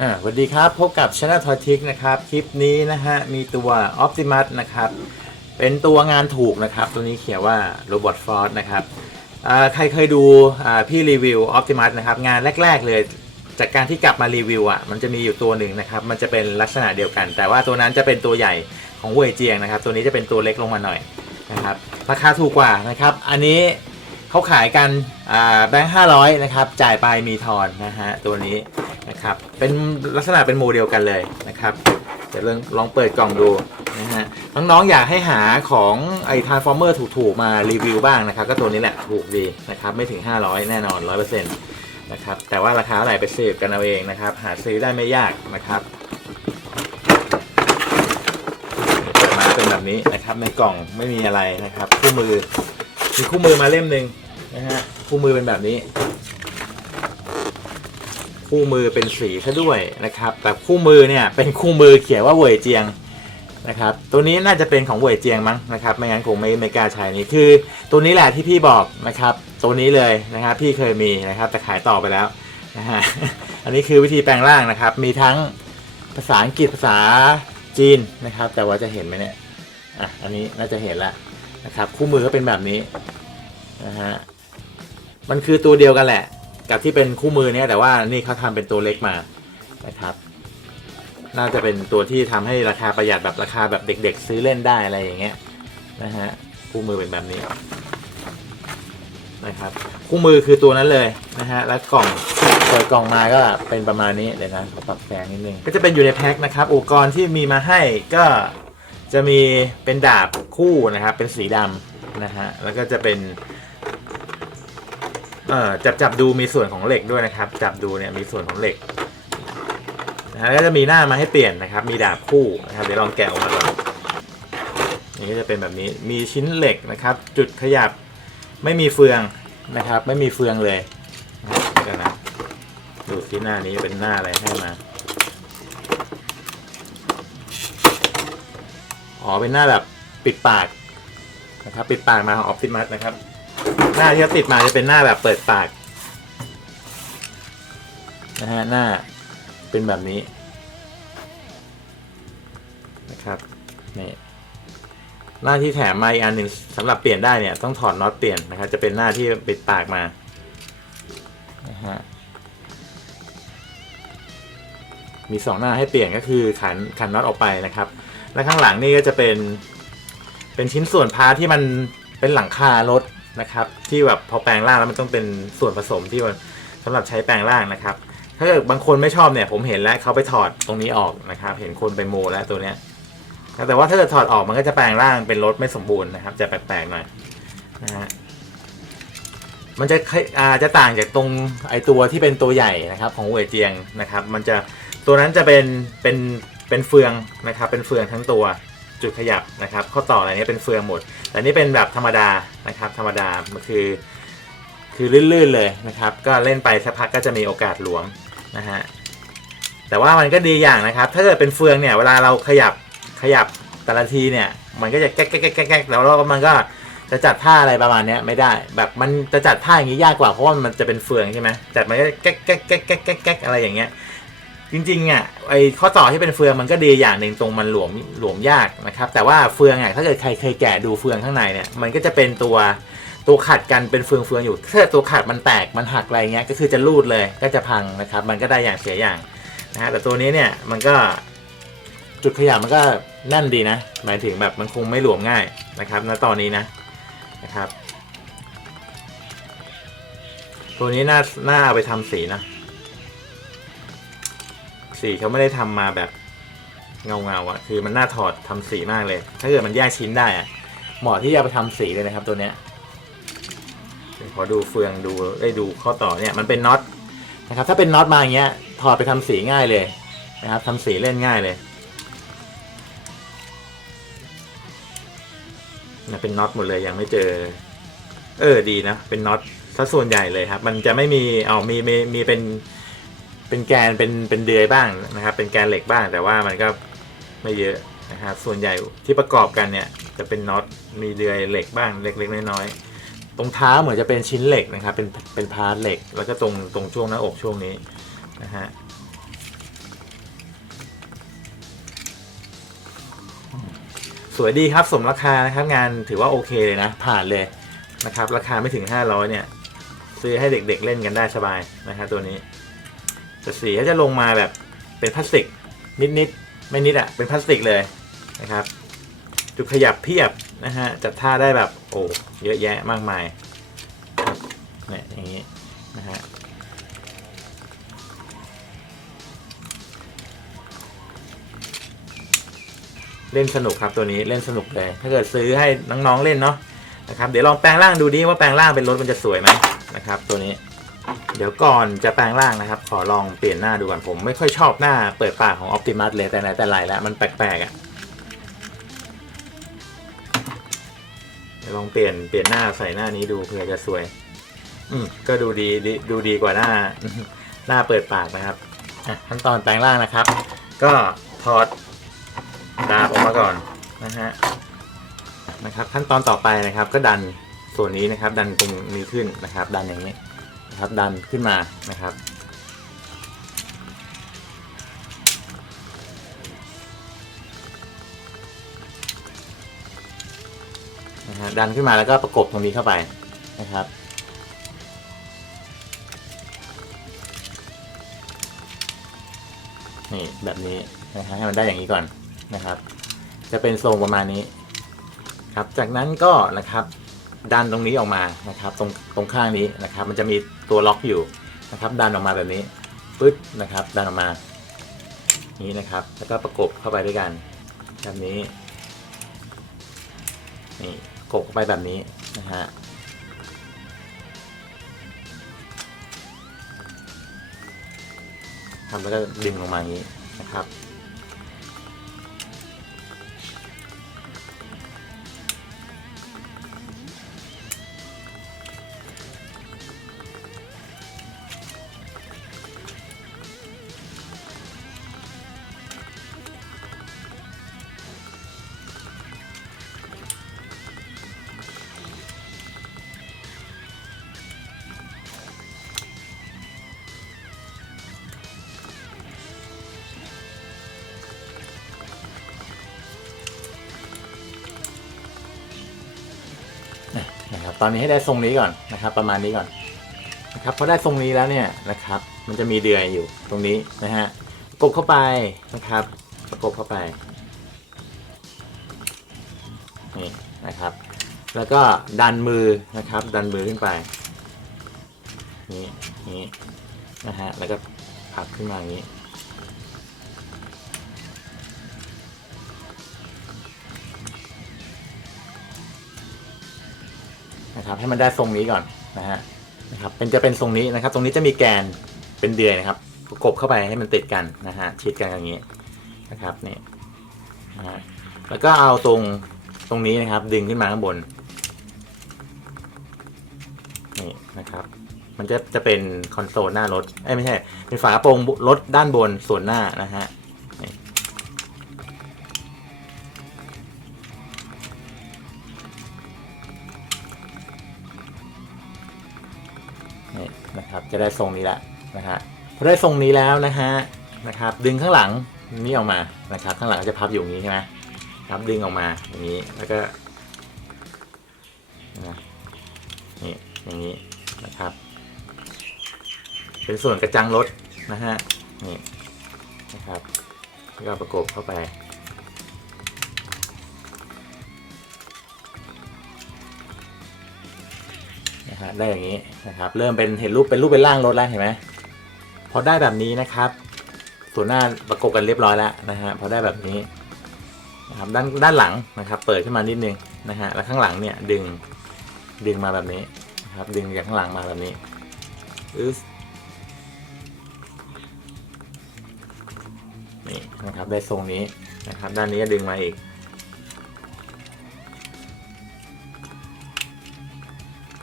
อ่าสวัสดีครับ พบกับ Channel t o y t i c นะครับ คลิปนี้นะฮะ มีตัว Optimus นะครับ เป็นตัวงานถูกนะครับ ตัวนี้เขียนว่า Robot Force นะครับอ่าใครเคยดูอ่าพี่รีวิว Optimus นะครับ งานแรก ๆ เลย จากการที่กลับมารีวิวอะ มันจะมีอยู่ตัวหนึ่งนะครับ มันจะเป็นลักษณะเดียวกัน แต่ว่าตัวนั้นจะเป็นตัวใหญ่ของเวยเจียงนะครับ ตัวนี้จะเป็นตัวเล็กลงมาหน่อยนะครับ ราคาถูกกว่านะครับ อันนี้ เขาขายกันแบงค์ห้าร้อยนะครับ จ่ายไปมีทอนนะฮะตัวนี้นะครับ เป็นลักษณะเป็นโมเดลกันเลยนะครับเดี๋ยวลองลองเปิดกล่องดูนะฮะน้องๆอยากให้หาของไอ้ Transformer ถูกๆ มารีวิวบ้างนะครับ ก็ตัวนี้แหละถูกดีนะครับไม่ถึง 500 แน่นอน 100%นะครับแต่ว่าราคาเท่าไหร่ไปสืบกันเอาเองนะครับ หาซื้อได้ไม่ยากนะครับมาเป็นแบบนี้นะครับในกล่องไม่มีอะไรนะครับ คู่มือมีคู่มือมาเล่มหนึ่ง นะฮะคู่มือเป็นแบบนี้ คู่มือเป็นสีซะด้วยนะครับ แต่คู่มือเนี่ยเป็นคู่มือเขียนว่าเวยเจียงนะครับตัวนี้น่าจะเป็นของเวยเจียงมั้งนะครับไม่งั้นคงไม่ไม่กล้าใช้นี่คือ ตัวนี้แหละที่พี่บอกนะครับตัวนี้เลยนะครับพี่เคยมีนะครับแต่ขายต่อไปแล้วนะฮะอันนี้คือวิธีแปลงร่างนะครับ มีทั้งภาษาอังกฤษภาษาจีนนะครับ แต่ว่าจะเห็นไหมเนี่ยอะอันนี้น่าจะเห็นแล้วนะครับคู่มือก็เป็นแบบนี้นะฮะ มันคือตัวเดียวกันแหละ กับที่เป็นคู่มือเนี่ยแต่ว่านี่เขาทำเป็นตัวเล็กมานะครับ น่าจะเป็นตัวที่ทำให้ราคาประหยัดแบบราคาแบบเด็ก ๆ ซื้อเล่นได้อะไรอย่างเงี้ยนะฮะคู่มือเป็นแบบนี้นะครับคู่มือคือตัวนั้นเลยนะฮะแล้วกล่องเปิดกล่องมาก็เป็นประมาณนี้เดี๋ยวนะขอปรับแสงนิดนึงก็จะเป็นอยู่ในแพ็คนะครับอุปกรณ์ที่มีมาให้ก็จะมีเป็นดาบคู่นะครับเป็นสีดำนะฮะแล้วก็จะเป็น เออจับจับดูมีส่วนของเหล็กด้วยนะครับ จับดูเนี่ยมีส่วนของเหล็กนะฮะแล้วก็จะมีหน้ามาให้เปลี่ยนนะครับ มีดาบคู่นะครับเดี๋ยวลองแกะออกมาก่อนนี่ก็จะเป็นแบบนี้มีชิ้นเหล็กนะครับ จุดขยับไม่มีเฟืองนะครับ ไม่มีเฟืองเลยนะครับเดี๋ยวนะดูที่หน้านี้เป็นหน้าอะไรให้มาอ๋อเป็นหน้าแบบปิดปากนะครับ ปิดปากมาของออฟติมัสนะครับ หน้าที่เขาติดมาจะเป็นหน้าแบบเปิดปากนะฮะหน้าเป็นแบบนี้นะครับนี่หน้าที่แถมมาอีกอันหนึ่งสำหรับเปลี่ยนได้เนี่ยต้องถอดน็อตเปลี่ยนนะครับจะเป็นหน้าที่ปิดปากมานะฮะมีสองหน้าให้เปลี่ยนก็คือขันขันน็อตออกไปนะครับ และข้างหลังนี่ก็จะเป็น เป็นชิ้นส่วนพาร์ทที่มันเป็นหลังคารถ นะครับ ที่แบบพอแปลงร่างแล้วมันต้องเป็นส่วนผสมที่มันสำหรับใช้แปลงร่างนะครับ ถ้าเกิดบางคนไม่ชอบเนี่ย ผมเห็นแล้วเขาไปถอดตรงนี้ออกนะครับ เห็นคนไปโมแล้วตัวเนี้ยแต่ว่าถ้าเกิดถอดออกมันก็จะแปลงร่างเป็นรถไม่สมบูรณ์นะครับ จะแปลกๆหน่อยนะฮะมันจะอาจะต่างจากตรงไอตัวที่เป็นตัวใหญ่นะครับ ของเวยเจียงนะครับ มันจะตัวนั้นจะเป็นเป็นเป็นเฟืองนะครับ เป็นเฟืองทั้งตัวจุดขยับนะครับ ข้อต่ออะไรเนี้ยเป็นเฟืองหมด แต่นี่เป็นแบบธรรมดานะครับ ธรรมดามันคือ คือลื่นๆเลยนะครับ ก็เล่นไปสักพักก็จะมีโอกาสหลวมนะฮะแต่ว่ามันก็ดีอย่างนะครับ ถ้าเกิดเป็นเฟืองเนี่ยเวลาเราขยับขยับแต่ละทีเนี่ย มันก็จะแก๊กแก๊กแก๊กแก๊กแล้วเรามันก็จะจัดท่าอะไรประมาณเนี้ยไม่ได้ แบบมันจะจัดท่าอย่างนี้ยากกว่าเพราะว่ามันจะเป็นเฟืองใช่ไหมจัดมันก็แก๊กแก๊กแก๊กแก๊กแก๊กอะไรอย่างเงี้ย จริงๆอะไอข้อต่อที่เป็นเฟืองมันก็ดีอย่างหนึ่งตรงมันหลวมหลวมยากนะครับ แต่ว่าเฟืองอะถ้าเกิดใครเคยแกะดูเฟืองข้างในเนี่ยมันก็จะเป็นตัวตัวขัดกันเป็นเฟืองเฟืองอยู่ถ้าตัวขัดมันแตกมันหักอะไรเงี้ยก็คือจะรูดเลยก็จะพังนะครับ มันก็ได้อย่างเสียอย่างนะฮะแต่ตัวนี้เนี่ยมันก็จุดขยับมันก็แน่นดีนะ หมายถึงแบบมันคงไม่หลวมง่ายนะครับณตอนนี้นะนะครับ ตัวนี้น่าน่าเอาไปทำสีนะ สีเขาไม่ได้ทำมาแบบเงาเงาๆอะคือมันน่าถอดทำสีมากเลย ถ้าเกิดมันแยกชิ้นได้อะเหมาะที่จะไปทำสีเลยนะครับตัวเนี้ยเดี๋ยวขอดูเฟืองดูได้ดูข้อต่อเนี่ยมันเป็นน็อตนะครับ ถ้าเป็นน็อตมาอย่างเงี้ยถอดไปทำสีง่ายเลยนะครับทำสีเล่นง่ายเลยนะเป็นน็อตหมดเลยยังไม่เจอ เออดีนะ เป็นน็อตซะส่วนใหญ่เลยครับ มันจะไม่มีเอามีมีมีเป็น เป็นแกนเป็นเป็นเดือยบ้างนะครับ เป็นแกนเหล็กบ้างแต่ว่ามันก็ไม่เยอะนะครับส่วนใหญ่ที่ประกอบกันเนี่ยจะเป็นน็อตมีเดือยเหล็กบ้างเล็กๆน้อยๆตรงเท้าเหมือนจะเป็นชิ้นเหล็กนะครับ เป็นเป็นพาร์ทเหล็ก แล้วก็ตรงตรงช่วงหน้าอกช่วงนี้นะฮะสวยดีครับสมราคานะครับงานถือว่าโอเคเลยนะ ผ่านเลยนะครับ ราคาไม่ถึง 500 เนี่ย ซื้อให้เด็กๆเล่นกันได้สบายนะครับตัวนี้ แต่สีก็จะลงมาแบบเป็นพลาสติกนิดๆไม่นิดอะเป็นพลาสติกเลยนะครับจุดขยับเพียบนะฮะจัดท่าได้แบบโอ้เยอะแยะมากมายเนี่ยอย่างนี้นะฮะเล่นสนุกครับตัวนี้เล่นสนุกเลย ถ้าเกิดซื้อให้น้องๆเล่นเนาะนะครับเดี๋ยวลองแปลงร่างดูดิว่าแปลงร่างเป็นรถมันจะสวยไหมนะครับตัวนี้ เดี๋ยวก่อนจะแปลงร่างนะครับ ขอลองเปลี่ยนหน้าดูก่อนผมไม่ค่อยชอบหน้าเปิดปากของ Optimus เลยแต่ไหนแต่ไรแล้วมันแปลกๆอะ่ะเดี๋ยวลองเปลี่ยนเปลี่ยนหน้าใส่หน้านี้ดูเผื่อจะสวย อืมก็ดูดีด,ดูดีกว่าหน้า หน้าเปิดปากนะครับขั้นตอนแปลงร่างนะครับ ก็ถอดดาบออกมาก่อนนะฮะนะครับ ขั้นตอนต่อไปนะครับ ก็ดันส่วนนี้นะครับ ดันตรงนี้ขึ้นนะครับ ดันอย่างนี้ นะครับดันขึ้นมานะครับ นะฮะดันขึ้นมาแล้วก็ประกบตรงนี้เข้าไปนะครับ นี่แบบนี้นะฮะให้มันได้อย่างนี้ก่อนนะครับ จะเป็นทรงประมาณนี้ครับ จากนั้นก็นะครับ ดันตรงนี้ออกมานะครับตรงตรงข้างนี้นะครับ มันจะมีตัวล็อกอยู่นะครับ ดันออกมาแบบนี้ปึ๊ดนะครับ ดันออกมานี้นะครับ แล้วก็ประกบเข้าไปด้วยกัน แบบนี้นี่ประกบเข้าไปแบบนี้นะฮะทำแล้วก็ดึงลงมาอย่างนี้นะครับ ตอนนี้ให้ได้ทรงนี้ก่อนนะครับ ประมาณนี้ก่อนนะครับพอได้ทรงนี้แล้วเนี่ยนะครับ มันจะมีเดือยอยู่ตรงนี้นะฮะกบเข้าไปนะครับประกบเข้าไปนี่นะครับ แล้วก็ดันมือนะครับ ดันมือขึ้นไปนี่นี่นะฮะแล้วก็ผลักขึ้นมาอย่างนี้ นะครับ ให้มันได้ทรงนี้ก่อนนะฮะนะครับเป็นจะเป็นทรงนี้นะครับ ตรงนี้จะมีแกนเป็นเดือยนะครับประกบเข้าไปให้มันติดกันนะฮะชิดกันอย่างนี้นะครับนี่นะฮะแล้วก็เอาตรงตรงนี้นะครับ ดึงขึ้นมาข้างบนนี่นะครับมันจะจะเป็นคอนโซลหน้ารถเอ้ไม่ใช่เป็นฝากระโปรงรถด้านบนส่วนหน้านะฮะ นะครับจะได้ทรงนี้ละนะฮะพอได้ทรงนี้แล้วนะฮะนะครับดึงข้างหลังนี่ออกมานะครับข้างหลังก็จะพับอยู่อย่างนี้ใช่ไหมครับดึงออกมาอย่างนี้แล้วก็นะนี่อย่างนี้นะครับ เป็นส่วนกระจังรถนะฮะนี่นะครับแล้วก็ประกบเข้าไป นะได้อย่างนี้นะครับ เริ่มเป็นเห็นรูปเป็นรูปเป็นร่างรถแล้วเห็นไหมพอได้แบบนี้นะครับ ส่วนหน้าประกบกันเรียบร้อยแล้วนะฮะพอได้แบบนี้นะครับด้านด้านหลังนะครับ เปิดขึ้นมานิดนึงนะฮะแล้วข้างหลังเนี่ยดึงดึงมาแบบนี้นะครับ ดึงจากข้างหลังมาแบบนี้อึ๊นี่นะครับได้ทรงนี้นะครับ ด้านนี้ก็ดึงมาอีก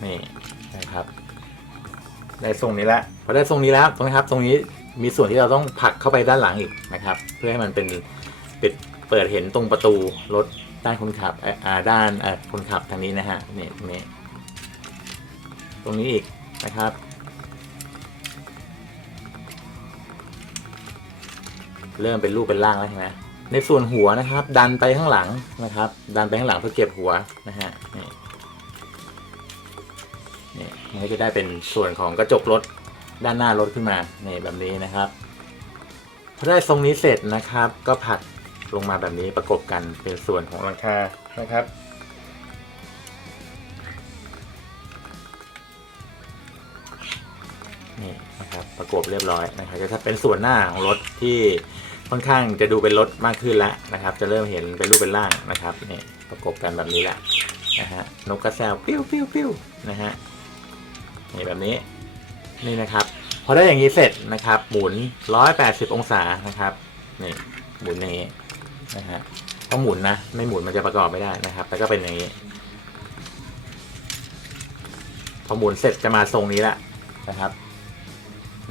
นี่ ได้ทรงนี้แล้วพอได้ทรงนี้แล้วตรงนี้ครับ ตรงนี้มีส่วนที่เราต้องผลักเข้าไปด้านหลังอีกนะครับ เพื่อให้มันเป็นปิดเปิดเห็นตรงประตูรถด้านคนขับอ่าด้านอ่คนขับทางนี้นะฮะนี่ตรงนี้ ตรงนี้อีกนะครับเริ่มเป็นรูปเป็นร่างแล้วใช่ไหมในส่วนหัวนะครับ ดันไปข้างหลังนะครับ ดันไปข้างหลังเพื่อเก็บหัวนะฮะนี่ นี่มันก็จะได้เป็นส่วนของกระจกรถด้านหน้ารถขึ้นมานี่แบบนี้นะครับพอได้ทรงนี้เสร็จนะครับ ก็ผัดลงมาแบบนี้ประกบกันเป็นส่วนของหลังคานะครับ นี่นะครับประกบเรียบร้อยนะครับก็จะเป็นส่วนหน้าของรถที่ค่อนข้างจะดูเป็นรถมากขึ้นแล้วนะครับ จะเริ่มเห็นเป็นรูปเป็นร่างนะครับนี่ประกบกันแบบนี้แหละนะฮะนกกระแซวปิ้วปิ้วปิ้วนะฮะ นี่แบบนี้นี่นะครับ พอได้อย่างนี้เสร็จนะครับหมุน 180 องศานะครับนี่หมุนอย่างนี้นะฮะต้องหมุนนะ ไม่หมุนมันจะประกอบไม่ได้นะครับ แล้วก็เป็นอย่างนี้พอหมุนเสร็จจะมาทรงนี้แหละนะครับ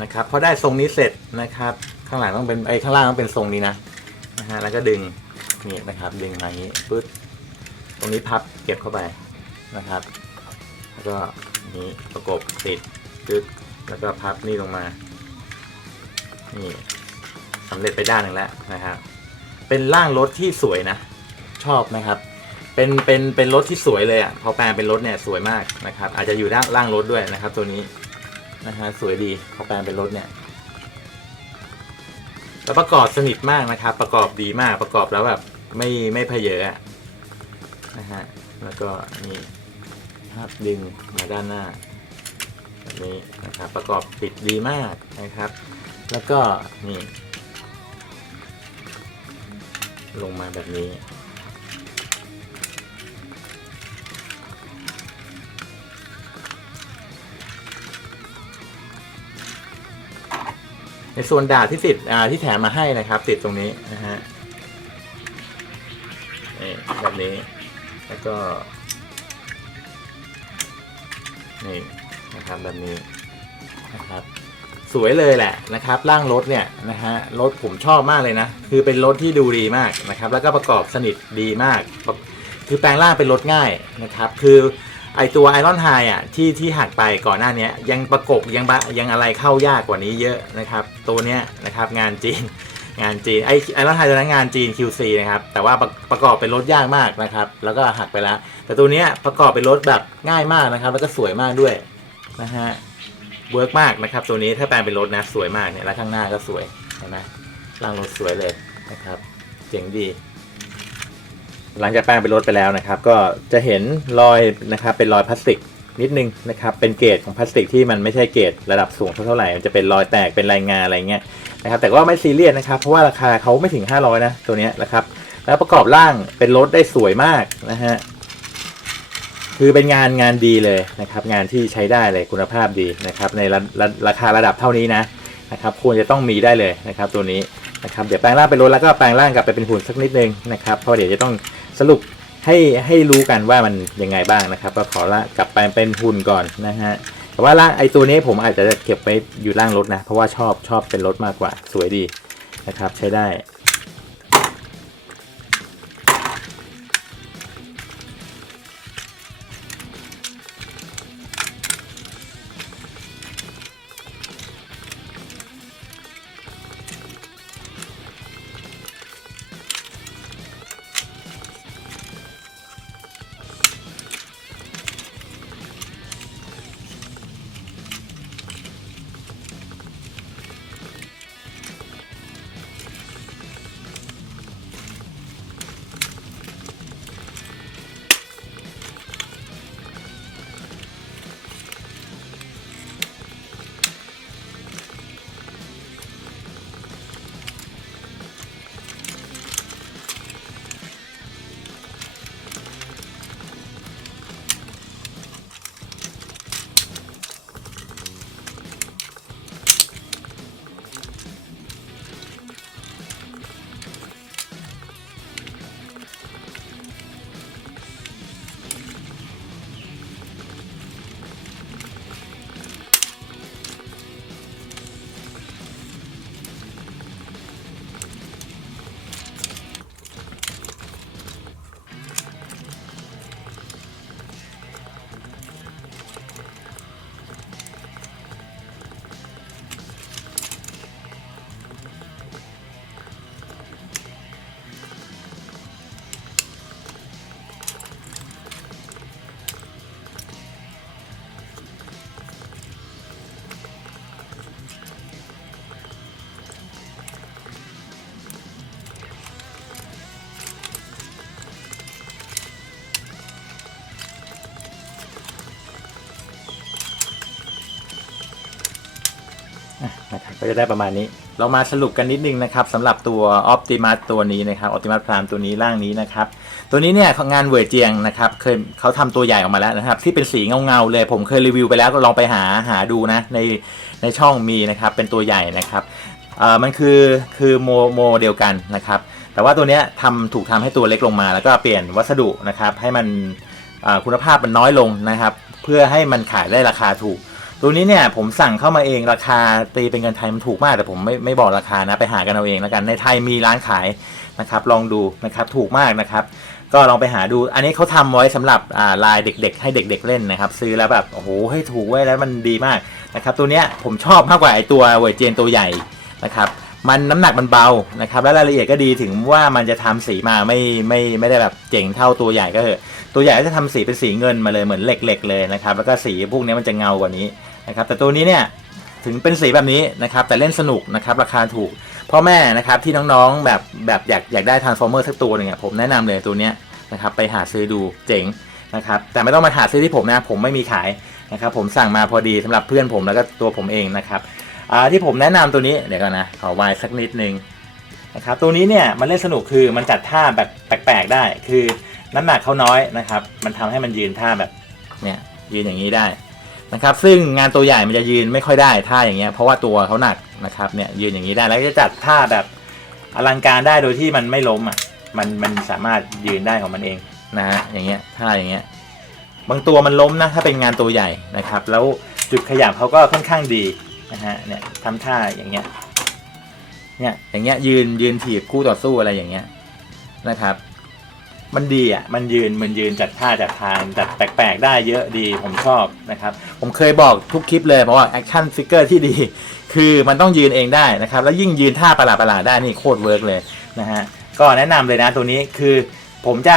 นะครับพอได้ทรงนี้เสร็จนะครับ ข้างหลังต้องเป็นไอ้ข้างล่างต้องเป็นทรงนี้นะนะฮะแล้วก็ดึงนี่นะครับ ดึงมาอย่างนี้ปึ๊ดตรงนี้พับเก็บเข้าไปนะครับ แล้วก็ นี้ประกบติดปึ๊ดแล้วก็พับนี่ลงมา นี่สำเร็จไปด้านหนึ่งแล้วนะครับ เป็นร่างรถที่สวยนะ ชอบนะครับ เป็นเป็นเป็นรถที่สวยเลยอะพอแปลงเป็นรถเนี่ยสวยมากนะครับ อาจจะอยู่ด้านล่างรถด้วยนะครับ ตัวนี้นะฮะสวยดีเขาแปลงเป็นรถเนี่ยแล้วประกอบสนิทมากนะครับ ประกอบดีมากประกอบแล้วแบบไม่ไม่เพเยอะนะฮะแล้วก็นี่ ภาพดึงมาด้านหน้าแบบนี้นะครับประกอบปิดดีมากนะครับ แล้วก็นี่ลงมาแบบนี้ในส่วนดาบที่ติดที่แถมมาให้นะครับ ติดตรงนี้นะฮะนี่แบบนี้ แล้วก็ นี่นะครับแบบนี้นะครับสวยเลยแหละนะครับร่างรถเนี่ยนะฮะรถผมชอบมากเลยนะ คือเป็นรถที่ดูดีมากนะครับ แล้วก็ประกอบสนิทดีมาก คือแปลงร่างเป็นรถง่ายนะครับ คือไอตัวไอรอนไฮอะที่ที่หักไปก่อนหน้านี้ยังประกบยังบะยังอะไรเข้ายากกว่านี้เยอะนะครับ ตัวเนี้ยนะครับงานจีนง งานจีนไอไอรอนไฮตัวนั้นงานจีน QC นะครับ แต่ว่าประประกอบเป็นรถยากมากนะครับ แล้วก็หักไปแล้ว แต่ตัวเนี้ยประกอบเป็นรถแบบง่ายมากนะครับ แล้วก็สวยมากด้วยนะฮะเวิร์กมากนะครับ ตัวนี้ถ้าแปลงเป็นรถนะสวยมากเนี่ยแล้วข้างหน้าก็สวยเห็นไหมร่างรถสวยเลยนะครับเจ๋งดี หลังจากแปลงเป็นรถไปแล้วนะครับ ก็จะเห็นรอยนะครับเป็นรอยพลาสติก นิดนึงนะครับ เป็นเกรดของพลาสติกที่มันไม่ใช่เกรดระดับสูงเท่าไหร่ มันจะเป็นรอยแตกเป็นรายงานอะไรเงี้ยนะครับแต่ว่าไม่ซีเรียสนะครับ เพราะว่าราคาเขาไม่ถึง 500 นะ ตัวนี้นะครับ แล้วประกอบร่างเป็นรถได้สวยมากนะฮะคือเป็นงานงานดีเลยนะครับ งานที่ใช้ได้เลยคุณภาพดีนะครับ ในระระราคาระดับเท่านี้นะนะครับควรจะต้องมีได้เลยนะครับตัวนี้นะครับเดี๋ยวแปลงร่างเป็นรถแล้วก็แปลงร่างกลับไปเป็นหุ่นสักนิดนึงนะครับเพราะเดี๋ยวจะต้องสรุป ให้ให้รู้กันว่ามันยังไงบ้างนะครับ ก็ขอละกลับไปเป็นหุ่นก่อนนะฮะแต่ว่าล่างไอตัวนี้ผมอาจจะเก็บไว้อยู่ล่างรถนะ เพราะว่าชอบชอบเป็นรถมากกว่าสวยดีนะครับ ใช้ได้ จะได้ประมาณนี้ เรามาสรุปกันนิดนึงนะครับสำหรับตัว Optimus ตัวนี้นะครับ Optimus Prime ตัวนี้ร่างนี้นะครับ ตัวนี้เนี่ยงานเวอร์เจียงนะครับเคยเขาทำตัวใหญ่ออกมาแล้วนะครับ ที่เป็นสีเงาๆเลย ผมเคยรีวิวไปแล้วก็ลองไปหาหาดูนะในในช่องมีนะครับเป็นตัวใหญ่นะครับเอ่อมันคือคือโมโมเดียวกันนะครับ แต่ว่าตัวเนี้ยทำถูกทำให้ตัวเล็กลงมา แล้วก็เปลี่ยนวัสดุนะครับให้มันคุณภาพมันน้อยลงนะครับ เพื่อให้มันขายได้ราคาถูก ตัวนี้เนี่ยผมสั่งเข้ามาเองราคาตีเป็นเงินไทยมันถูกมากแต่ผมไม่ไม่บอกราคานะไปหากันเอาเองแล้วกันในไทยมีร้านขายนะครับ ลองดูนะครับถูกมากนะครับ ก็ลองไปหาดู อันนี้เขาทำไว้สำหรับอ่าลายเด็ก ๆ ให้เด็ก ๆ เล่นนะครับ ซื้อแล้วแบบโอ้โหให้ถูกไว้แล้วมันดีมากนะครับ ตัวเนี้ยผมชอบมากกว่าไอตัวเวอร์เจนตัวใหญ่นะครับมันน้ำหนักมันเบานะครับ และรายละเอียดก็ดีถึงว่ามันจะทำสีมาไม่ไม่ไม่ได้แบบเจ๋งเท่าตัวใหญ่ก็เถอะตัวใหญ่ก็จะทำสีเป็นสีเงินมาเลยเหมือนเหล็กๆเลยนะครับ แล้วก็สีพวกนี้มันจะเงากว่านี้ นะครับแต่ตัวนี้เนี่ยถึงเป็นสีแบบนี้นะครับแต่เล่นสนุกนะครับราคาถูกพ่อแม่นะครับที่น้องๆแบบแบบอยากอยากได้ทรานส์ฟอร์เมอร์สักตัวหนึ่งอะผมแนะนำเลยตัวเนี้ยนะครับไปหาซื้อดูเจ๋งนะครับแต่ไม่ต้องมาหาซื้อที่ผมนะผมไม่มีขายนะครับผมสั่งมาพอดีสำหรับเพื่อนผมแล้วก็ตัวผมเองนะครับที่ผมแนะนำตัวนี้เดี๋ยวก่อนนะขอวายสักนิดนึงนะครับตัวนี้เนี่ยมันเล่นสนุกคือมันจัดท่าแบบแปลกๆได้ คือน้ำหนักเขาน้อยนะครับมันทำให้มันยืนท่าแบบเนี่ยยืนอย่างนี้ได้ นะครับซึ่งงานตัวใหญ่มันจะยืนไม่ค่อยได้ท่าอย่างเงี้ยเพราะว่าตัวเขาหนักนะครับเนี่ยยืนอย่างนี้ได้แล้วก็จะจัดท่าแบบอลังการได้โดยที่มันไม่ล้มอะมันมันสามารถยืนได้ของมันเองนะฮะอย่างเงี้ยท่าอย่างเงี้ยบางตัวมันล้มนะถ้าเป็นงานตัวใหญ่นะครับ แล้วจุดขยับเขาก็ค่อนข้างดีนะฮะเนี่ยทำท่าอย่างเงี้ยเนี่ยอย่างเงี้ยยืนยืนถีบคู่ต่อสู้อะไรอย่างเงี้ยนะครับ มันดีอะ มันยืน มันยืนจัดท่าจัดทางจัดแปลกๆ ได้เยอะดี ผมชอบนะครับ ผมเคยบอกทุกคลิปเลยเพราะว่าแอคชั่นฟิกเกอร์ที่ดี คือมันต้องยืนเองได้นะครับ แล้วยิ่งยืนท่าประหลาดๆได้นี่โคตรเวิร์กเลยนะฮะ ก็แนะนำเลยนะตัวนี้คือผมจะ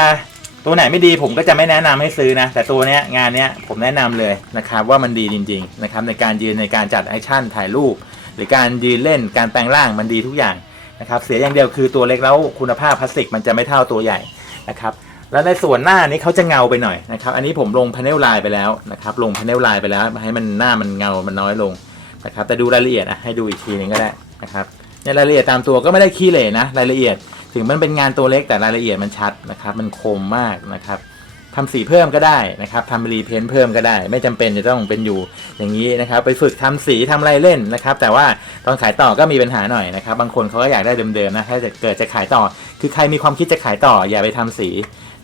ตัวไหนไม่ดีผมก็จะไม่แนะนำให้ซื้อนะ แต่ตัวเนี้ยงานเนี้ยผมแนะนำเลยนะครับว่ามันดีจริงๆนะครับในการยืนในการจัดแอคชั่นถ่ายรูป หรือการยืนเล่นการแปลงร่างมันดีทุกอย่างนะครับเสียอย่างเดียวคือตัวเล็กแล้วคุณภาพพลาสติกมันจะไม่เท่าตัวใหญ่ นะครับแล้วในส่วนหน้านี้เขาจะเงาไปหน่อยนะครับอันนี้ผมลงพาเนลไลน์ไปแล้วนะครับลงพาเนลไลน์ไปแล้วให้มันหน้ามันเงามันน้อยลงนะครับแต่ดูรายละเอียดอะให้ดูอีกทีนึงก็ได้นะครับในรายละเอียดตามตัวก็ไม่ได้ขี้เหร่นะรายละเอียด ถึงมันเป็นงานตัวเล็กแต่รายละเอียดมันชัดนะครับมันคมมากนะครับ ทำสีเพิ่มก็ได้นะครับทำรีเพนเพิ่มก็ได้ ไม่จำเป็นจะต้องเป็นอยู่อย่างนี้นะครับ ไปฝึกทำสีทำอะไรเล่นนะครับ แต่ว่าตอนขายต่อก็มีปัญหาหน่อยนะครับ บางคนเขาก็อยากได้เดิมๆนะถ้าเกิดจะขายต่อ คือใครมีความคิดจะขายต่ออย่าไปทำสี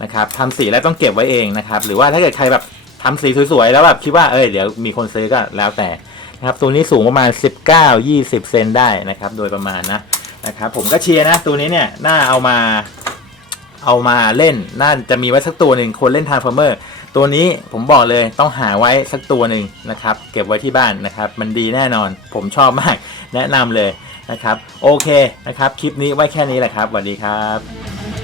นะครับทำสีแล้วต้องเก็บไว้เองนะครับ หรือว่าถ้าเกิดใครแบบทำสีสวยๆแล้วแบบคิดว่าเออเดี๋ยวมีคนซื้อก็แล้วแต่นะครับตัวนี้สูงประมาณ 19-20 เซนได้นะครับ โดยประมาณนะนะครับ ผมก็เชียร์นะตัวนี้เนี่ยน่าเอามา เอามาเล่นน่าจะมีไว้สักตัวหนึ่งคนเล่นทาร์ฟอร์เมอร์ตัวนี้ผมบอกเลยต้องหาไว้สักตัวหนึ่งนะครับ เก็บไว้ที่บ้านนะครับ มันดีแน่นอนผมชอบมากแนะนำเลยนะครับ โอเคนะครับ คลิปนี้ไว้แค่นี้แหละครับสวัสดีครับ